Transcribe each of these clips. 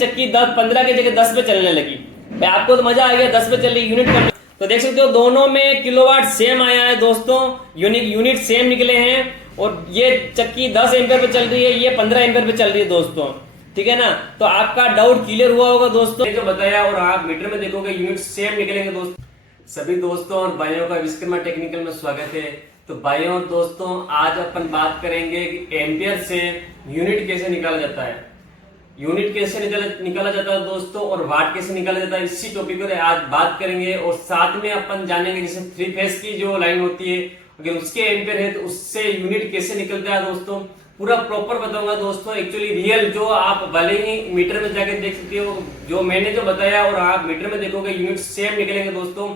चक्की 10-15 की जगह 10 पे चलने लगी। भाई आपको तो मजा आ गया, 10 पे चल रही यूनिट करने। तो देख सकते हो दोनों में किलोवाट सेम आया है दोस्तों, यूनिट सेम निकले हैं। और ये चक्की 10 एम्पियर पे चल रही है, ये 15 एम्पियर पे चल रही है दोस्तों, ठीक है ना। तो आपका डाउट क्लियर हुआ होगा दोस्तों, जो बताया और आप मीटर में देखोगे यूनिट सेम निकलेंगे दोस्तों। सभी दोस्तों और भाइयों का विश्वकर्मा टेक्निकल में स्वागत है। तो भाइयों और दोस्तों, आज अपन बात करेंगे कि एम्पियर से यूनिट कैसे निकाला जाता है, यूनिट कैसे निकाला जाता है दोस्तों, और वाट कैसे निकाला जाता है। इसी टॉपिक पर आज बात करेंगे। और साथ में अपन जानेंगे जैसे 3 फेज की जो लाइन होती है, अगर उसके एम्पियर है तो उससे यूनिट कैसे निकलता है दोस्तों, पूरा प्रॉपर बताऊंगा दोस्तों। एक्चुअली रियल जो आप भले ही मीटर में जाके देख सकते हो, जो मैंने जो बताया और आप मीटर में देखोगे यूनिट सेम निकलेंगे दोस्तों।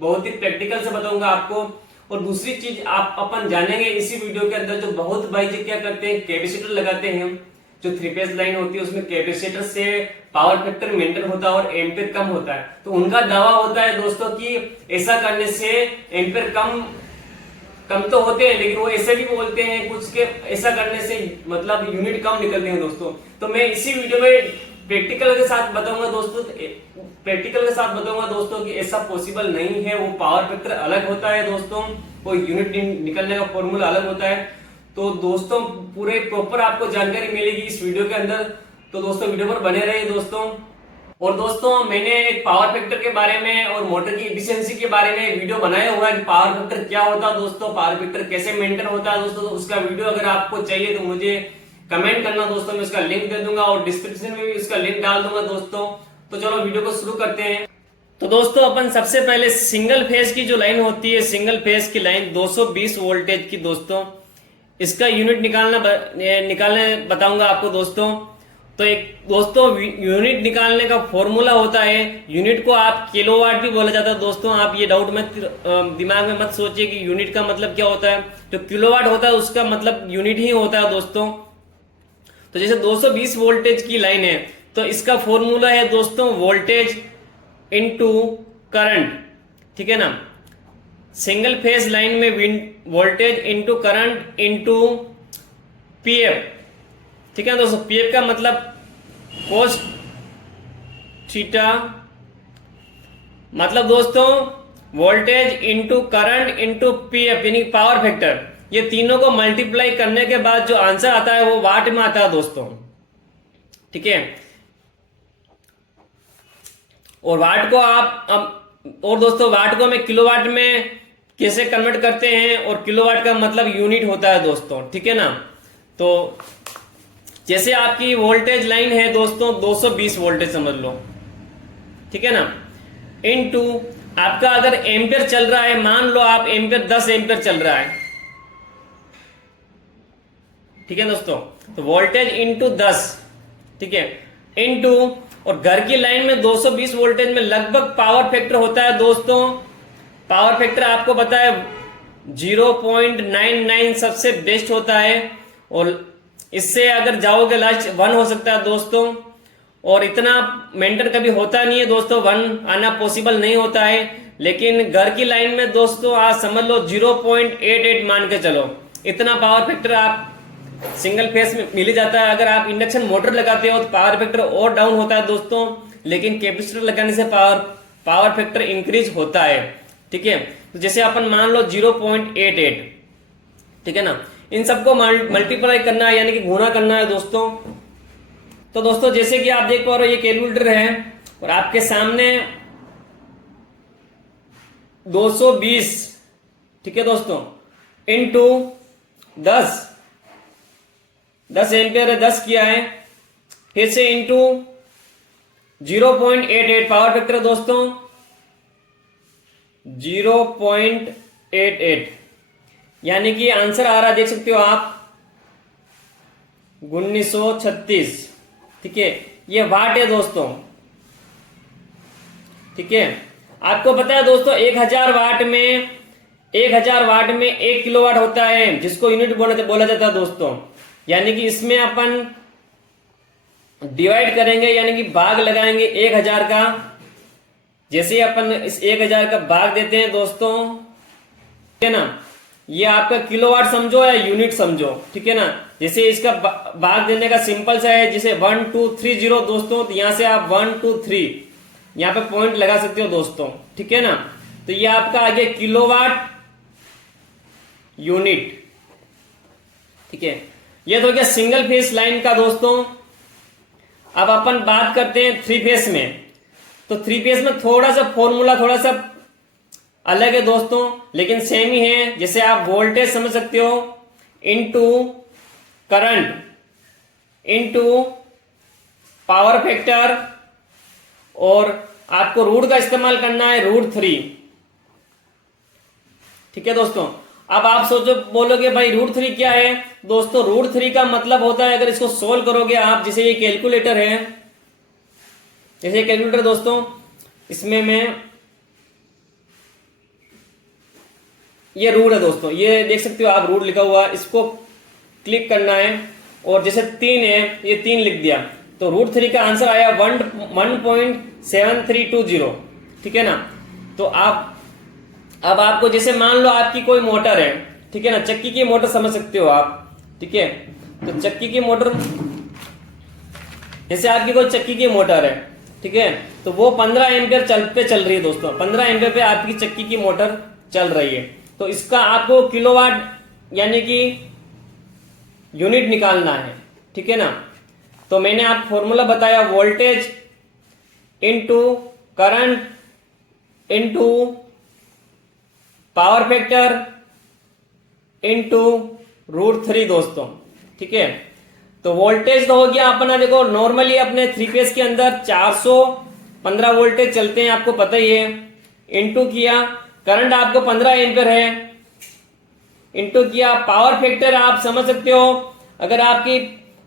बहुत ही प्रैक्टिकल से बताऊंगा आपको। और दूसरी चीज आप अपन जानेंगे इसी वीडियो के अंदर, जो बहुत भाई जी क्या करते हैं, कैपेसिटर लगाते हैं। जो 3 फेज लाइन होती है उसमें कैपेसिटर से पावर फैक्टर मेंटेन होता है और एम्पियर कम होता है। तो उनका दावा होता है दोस्तों कि ऐसा करने से एम्पियर कम तो होते हैं, लेकिन वो ऐसे भी बोलते हैं कुछ के ऐसा करने से मतलब यूनिट कम निकलते हैं दोस्तों। तो मैं इसी वीडियो में प्रैक्टिकल के साथ बताऊंगा दोस्तों कि ऐसा पॉसिबल नहीं है। वो पावर फैक्टर अलग होता है दोस्तों, वो यूनिट निकलने का फॉर्मूला अलग होता है। तो दोस्तों पूरे प्रॉपर आपको जानकारी मिलेगी इस वीडियो के अंदर। तो दोस्तों वीडियो पर बने रहिए दोस्तों। और दोस्तों मैंने एक पावर फैक्टर के बारे में और मोटर की एफिशिएंसी के बारे में वीडियो बनाया हुआ है कि पावर फैक्टर क्या होता है दोस्तों, पावर फैक्टर कैसे मेंटेन होता है दोस्तों। तो उसका वीडियो अगर आपको चाहिए तो मुझे कमेंट करना दोस्तों, मैं उसका लिंक दे दूंगा और डिस्क्रिप्शन में भी इसका लिंक डाल दूंगा दोस्तों। तो चलो वीडियो को शुरू करते हैं। तो दोस्तों अपन सबसे पहले सिंगल फेज की जो लाइन होती है, सिंगल फेज की लाइन 220 वोल्टेज की दोस्तों, इसका यूनिट निकालने बताऊंगा आपको दोस्तों। तो एक दोस्तों यूनिट निकालने का फॉर्मूला होता है, यूनिट को आप किलोवाट भी बोला जाता है दोस्तों। आप ये डाउट मत दिमाग में मत सोचिए कि यूनिट का मतलब क्या होता है। जो किलोवाट होता है उसका मतलब यूनिट ही होता है दोस्तों। तो जैसे 220 वोल्टेज की लाइन है तो इसका फॉर्मूला है दोस्तों वोल्टेज इनटू करंट, ठीक है ना। सिंगल फेज लाइन में voltage into current into PF, ठीक है दोस्तों। पीएफ का मतलब कोस थीटा, मतलब दोस्तों voltage into current into PF यानी पावर फैक्टर, ये तीनों को मल्टीप्लाई करने के बाद जो आंसर आता है वो वाट में आता है दोस्तों, ठीक है। और वाट को और दोस्तों वाट को हमें किलोवाट में कैसे कन्वर्ट करते हैं, और किलोवाट का मतलब यूनिट होता है दोस्तों, ठीक है ना। तो जैसे आपकी वोल्टेज लाइन है दोस्तों 220 वोल्टेज समझ लो, ठीक है ना, इनटू आपका अगर एम्पियर चल रहा है, मान लो आप एम्पियर 10 एम्पियर चल रहा है, ठीक है दोस्तों। तो वोल्टेज इनटू 10, ठीक है, इनटू और घर की लाइन में 220 वोल्टेज में लगभग पावर फैक्टर होता है दोस्तों, पावर फैक्टर आपको पता है 0.99 सबसे बेस्ट होता है। और इससे अगर जाओगे लास्ट 1 हो सकता है दोस्तों, और इतना मेंटेन कभी होता नहीं है दोस्तों, 1 आना पॉसिबल नहीं होता है। लेकिन घर की लाइन में दोस्तों आज समझ लो 0.88 मान के चलो, इतना पावर फैक्टर आप सिंगल फेस में मिल ही जाता है। अगर आप इंडक्शन मोटर लगाते हो तो पावर फैक्टर और डाउन होता है दोस्तों, लेकिन कैपेसिटर लगाने से पावर फैक्टर इंक्रीज होता है, ठीक है। तो जैसे अपन मान लो 0.88, ठीक है ना, इन सबको मल्टीप्लाई करना है यानी कि गुणा करना है दोस्तों। तो दोस्तों जैसे कि आप देख पा रहे हो ये कैलकुलेटर है और आपके सामने 220, ठीक है दोस्तों, इनटू 10 एम्पियर है, 10 किया है, फिर से इंटू 0.88 पावर फैक्टर है दोस्तों 0.88, यानी कि आंसर आ रहा देख सकते हो आप 1936, ठीक है। ये वाट है दोस्तों, ठीक है। आपको पता है दोस्तों 1000 वाट में 1 किलोवाट होता है, जिसको यूनिट बोला जाता है दोस्तों। यानी कि इसमें अपन डिवाइड करेंगे यानी कि भाग लगाएंगे 1000 का। जैसे अपन इस 1000 का भाग देते हैं दोस्तों, ठीक है ना, ये आपका किलोवाट समझो या यूनिट समझो, ठीक है ना। जैसे इसका भाग देने का सिंपल सा है, जैसे 1 2 3 0 दोस्तों, तो यहां से आप 1 2 3 यहाँ पे पॉइंट लगा सकते हो दोस्तों, ठीक है ना। तो ये आपका आ गया किलोवाट यूनिट, ठीक है। ये तो हो गया सिंगल फेस लाइन का दोस्तों। अब अपन बात करते हैं थ्री फेस में। तो थ्री फेस में थोड़ा सा फॉर्मूला थोड़ा सा अलग है दोस्तों, लेकिन सेम ही है। जैसे आप वोल्टेज समझ सकते हो into current into power factor, और आपको रूट का इस्तेमाल करना है √3, ठीक है दोस्तों। अब आप सोचो बोलोगे भाई √3 क्या है दोस्तों। √3 का मतलब होता है, अगर इसको सोल्व करोगे आप, जैसे ये कैलकुलेटर है, जैसे कैलकुलेटर दोस्तों, इसमें मैं ये रूट है दोस्तों, ये देख सकते हो आप रूट लिखा हुआ, इसको क्लिक करना है, और जैसे 3 है ये 3 लिख दिया, तो √3 का आंसर आया 1.7320, ठीक है ना। तो अब आपको जैसे मान लो आपकी कोई मोटर है, ठीक है ना, चक्की की मोटर समझ सकते हो आप, ठीक है। तो चक्की की मोटर, जैसे आपकी कोई चक्की की मोटर है, ठीक है, तो वो 15 एम्पियर चल रही है दोस्तों, 15 एम्पियर पे आपकी चक्की की मोटर चल रही है। तो इसका आपको किलोवाट यानी कि यूनिट निकालना है, ठीक है ना। तो मैंने आप फॉर्मूला बताया, voltage into current into power factor into √3 दोस्तों, ठीक है। तो वोल्टेज तो हो गया अपना, देखो नॉर्मली अपने थ्री फेज के अंदर 415 वोल्टेज चलते हैं, आपको पता ही है। इनटू किया करंट आपको 15 एम्पियर है, इनटू किया पावर फैक्टर, आप समझ सकते हो अगर आपकी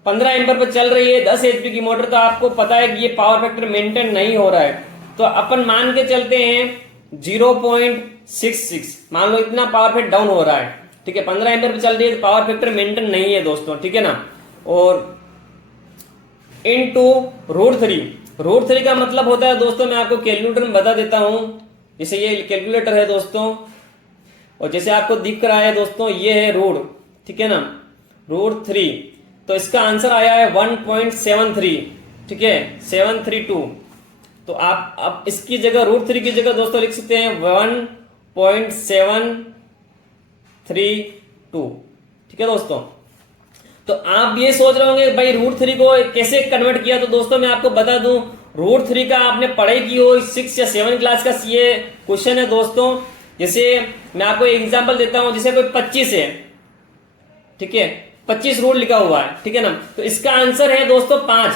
15 एम्पियर पर चल रही है 10 HP की मोटर, तो आपको पता है कि ये पावर फैक्टर मेंटेन नहीं हो रहा है। तो अपन मान के चलते हैं 0.66, मान लो इतना पावर फैक्टर डाउन हो रहा है, ठीक है, 15 एम्पियर पे चल रही है, तो पावर फैक्टर मेंटेन नहीं है दोस्तों, ठीक है ना। और इनटू √3 का मतलब होता है दोस्तों, मैं आपको कैलकुलेटर में बता देता हूं। जैसे ये कैलकुलेटर है दोस्तों, और जैसे आपको दिख रहा है दोस्तों, ये है रूट, ठीक है ना, √3, तो इसका आंसर आया है 1.73, ठीक है, 732। तो आप अब इसकी जगह √3 की जगह दोस्तों लिख सकते हैं 1.732, ठीक है दोस्तों। तो आप ये सोच रहे होंगे भाई √3 को कैसे कन्वर्ट किया, तो दोस्तों मैं आपको बता दूं, √3 का आपने पढ़ाई की हो 6 या 7 क्लास का ये क्वेश्चन है दोस्तों। जैसे मैं आपको एग्जांपल देता हूं, जैसे कोई 25 है, ठीक है, 25 रूट लिखा हुआ है, ठीक है ना, तो इसका आंसर है दोस्तों 5,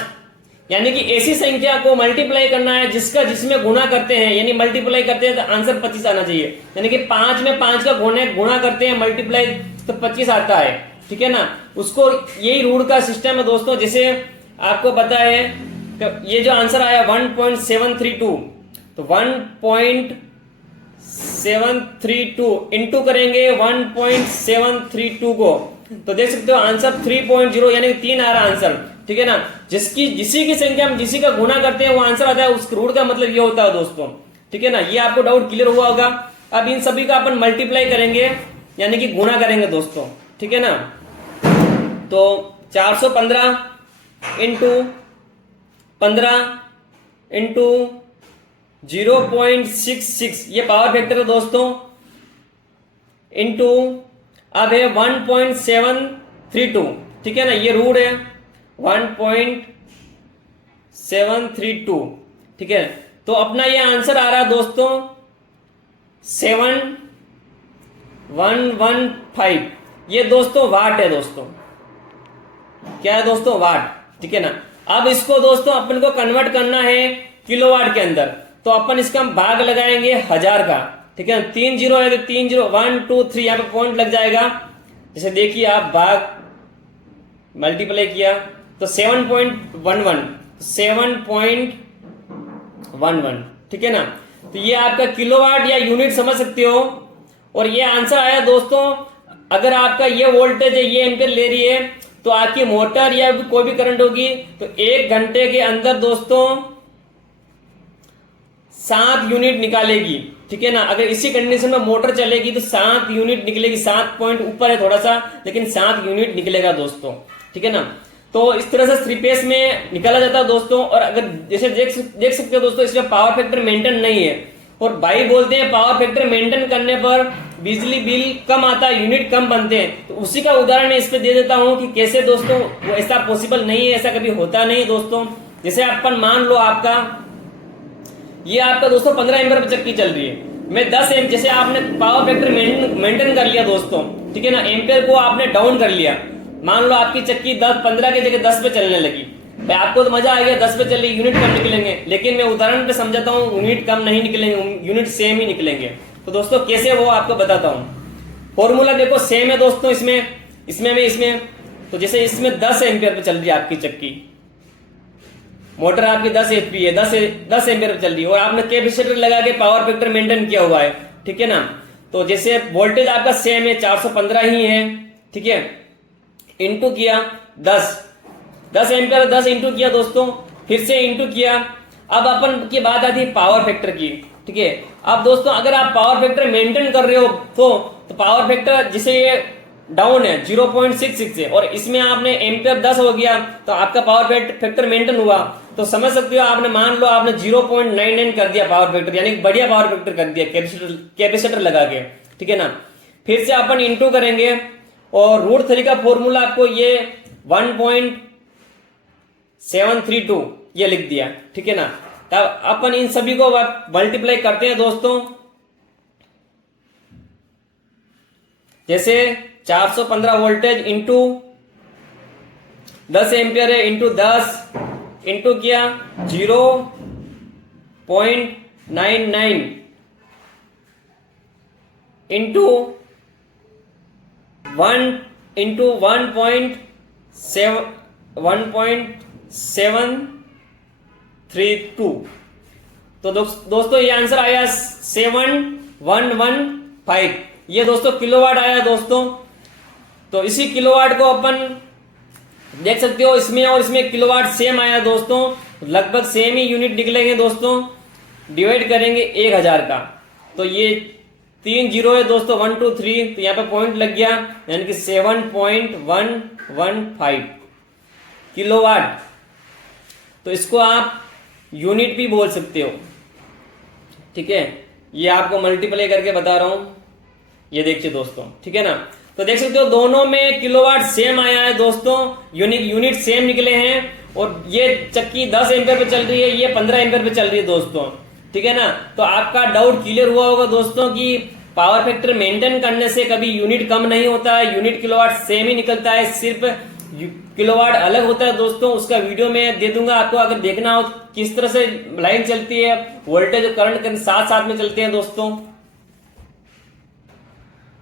यानी कि ऐसी संख्या को मल्टीप्लाई करना है जिसका जिसमें गुणा करते हैं, यानी मल्टीप्लाई करते हैं तो आंसर 25 आना चाहिए। यानी कि 5 में 5 का गुणा करते हैं मल्टीप्लाई, तो 25 आता है, ठीक है ना। उसको यही रूट का सिस्टम है दोस्तों। जैसे आपको पता है ये जो आंसर आया 1.732, तो 1.732 इंटू करेंगे 1.732 को, तो देख सकते हो आंसर 3.0, यानी 3 आ रहा आंसर, ठीक है ना। जिसी की संख्या में जिसी का गुणा करते हैं वो आंसर आता है, उस रूट का मतलब ये होता है दोस्तों, ठीक है ना। ये आपको डाउट क्लियर हुआ होगा। अब इन सभी का अपन मल्टीप्लाई करेंगे, यानी कि गुणा करेंगे दोस्तों, ठीक है ना। तो 415 इंटू 15 इंटू 0.66, ये पावर फैक्टर है दोस्तों, इंटू अब है 1.732, ठीक है ना, ये रूट है 1.732, ठीक है। तो अपना ये आंसर आ रहा है दोस्तों 7115, ये दोस्तों वाट है दोस्तों, क्या है दोस्तों, वाट, ठीक है ना। अब इसको दोस्तों अपन को कन्वर्ट करना है किलोवाट के अंदर, तो अपन इसका भाग लगाएंगे 1000 का, ठीक है ना। 3 0 है तो 3 0 1 2 3 यहाँ पे पॉइंट लग जाएगा। जैसे देखिए आप भाग मल्टीप्लाई किया तो 7.11, ठीक है ना। तो ये आपका किलोवाट या यूनिट समझ सकते हो। और ये आंसर आया दोस्तों, अगर आपका ये वोल्टेज है, ये एम्पियर ले रही है, तो आपकी मोटर या कोई भी करंट होगी तो 1 घंटे के अंदर दोस्तों 7 यूनिट निकालेगी, ठीक है ना। अगर इसी कंडीशन में मोटर चलेगी तो 7 यूनिट निकलेगी, 7 पॉइंट ऊपर है थोड़ा सा, लेकिन 7 यूनिट निकलेगा दोस्तों, ठीक है ना। तो इस तरह से 3 फेज में निकाला जाता है दोस्तों। और अगर जैसे देख सकते हो दोस्तों, इसमें पावर फैक्टर मेंटेन नहीं है, और भाई बोलते हैं पावर फैक्टर मेंटेन करने पर बिजली बिल कम आता है, यूनिट कम बनते हैं। तो उसी का उदाहरण मैं इस पे दे देता हूं कि कैसे दोस्तों वो ऐसा पॉसिबल नहीं है, ऐसा कभी होता नहीं दोस्तों। जैसे अपन मान लो आपका ये आपका दोस्तों 15 एम्पीयर पर चक्की चल रही है, मैं 10 एम, जैसे आपने पावर फैक्टर मेंटेन कर लिया दोस्तों, ठीक है ना, एम्पीयर को आपने डाउन कर लिया। मान लो आपकी चक्की 15 की जगह 10 पे चलने लगी, भाई आपको तो मजा आ गया, 10 पे चल रही, यूनिट कम निकलेंगे, लेकिन मैं उदाहरण पे समझाता हूँ, यूनिट कम नहीं निकलेंगे, यूनिट सेम ही निकलेंगे। तो दोस्तों कैसे वो आपको बताता हूँ। फॉर्मूला देखो सेम है दोस्तों, इसमें तो जैसे इसमें 10 एम्पीयर पे चल रही है आपकी चक्की, मोटर आपकी 10 एचपी है, 10 एम्पीयर पे चल रही है, और आपने कैपेसिटर लगा के पावर फैक्टर मेंटेन किया हुआ है, ठीक है ना। तो जैसे वोल्टेज आपका सेम है, 415 ही है, ठीक है, इंटू किया 10 एम्पीयर, 10 इंटू किया दोस्तों, फिर से इंटू किया। अब अपन की बात आती है पावर फैक्टर की, ठीक है। अब दोस्तों अगर आप पावर फैक्टर मेंटेन कर रहे हो तो पावर फैक्टर जिसे ये डाउन है 0.66 है, और इसमें आपने एम्पियर 10 हो गया, तो आपका पावर फैक्टर मेंटेन हुआ। तो समझ सकते हो, आपने मान लो आपने 0.99 कर दिया पावर फैक्टर, यानी बढ़िया पावर फैक्टर कर दिया कैपेसिटर लगा के, ठीक है ना। फिर से अपन इंटू करेंगे, और रूट 3 का फॉर्मूला आपको ये 1.732 ये लिख दिया, ठीक है ना। तब अपन इन सभी को मल्टीप्लाई करते हैं दोस्तों। जैसे 415 वोल्टेज इंटू 10 एम्पियर है, इंटू 10 इंटू किया 0.99 इंटू 1.732। तो दोस्तों ये आंसर आया 7115, ये दोस्तों किलोवाट आया दोस्तों। तो इसी किलोवाट को अपन देख सकते हो, इसमें और इसमें किलोवाट सेम आया दोस्तों, लगभग सेम ही यूनिट निकलेंगे दोस्तों। डिवाइड करेंगे 1000 का, तो ये 3 जीरो है दोस्तों, 1 2 3, तो यहाँ पे पॉइंट लग गया, यानी कि 7.115 किलोवाट। तो इसको आप यूनिट भी बोल सकते हो, ठीक है। ये आपको मल्टीप्लाई करके बता रहा हूं, ये देखिए दोस्तों, ठीक है ना। तो देख सकते हो दोनों में किलोवाट सेम आया है दोस्तों, यूनिट सेम निकले हैं, और ये चक्की 10 एम्पीयर पे चल रही है, ये 15 एम्पीयर पे चल रही है दोस्तों, ठीक है ना। तो आपका डाउट क्लियर हुआ होगा दोस्तों कि पावर फैक्टर मेंटेन करने से कभी यूनिट कम नहीं होता है, यूनिट किलोवाट सेम ही निकलता है, सिर्फ किलोवाट अलग होता है दोस्तों। उसका वीडियो में दे दूंगा आपको, अगर देखना हो किस तरह से लाइन चलती है, वोल्टेज और करंट साथ साथ में चलते हैं दोस्तों।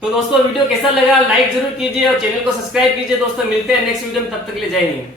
तो दोस्तों वीडियो कैसा लगा लाइक जरूर कीजिए और चैनल को सब्सक्राइब कीजिए दोस्तों। मिलते हैं नेक्स्ट वीडियो में, तब तक के लिए जय हिंद।